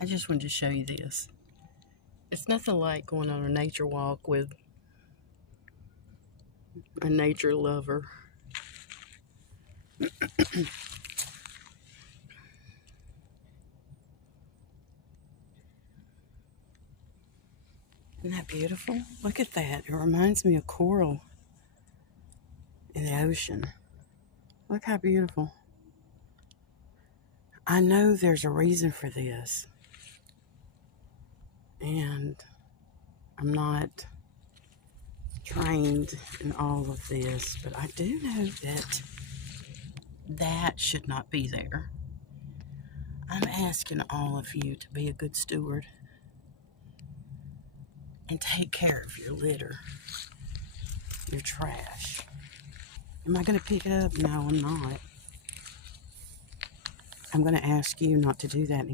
I just wanted to show you this. It's nothing like going on a nature walk with a nature lover. Isn't that beautiful? Look at that. It reminds me of coral in the ocean. Look how beautiful. I know there's a reason for this. And I'm not trained in all of this, but I do know that that should not be there. I'm asking all of you to be a good steward and take care of your litter, your trash. Am I going to pick it up? No, I'm not. I'm going to ask you not to do that anymore.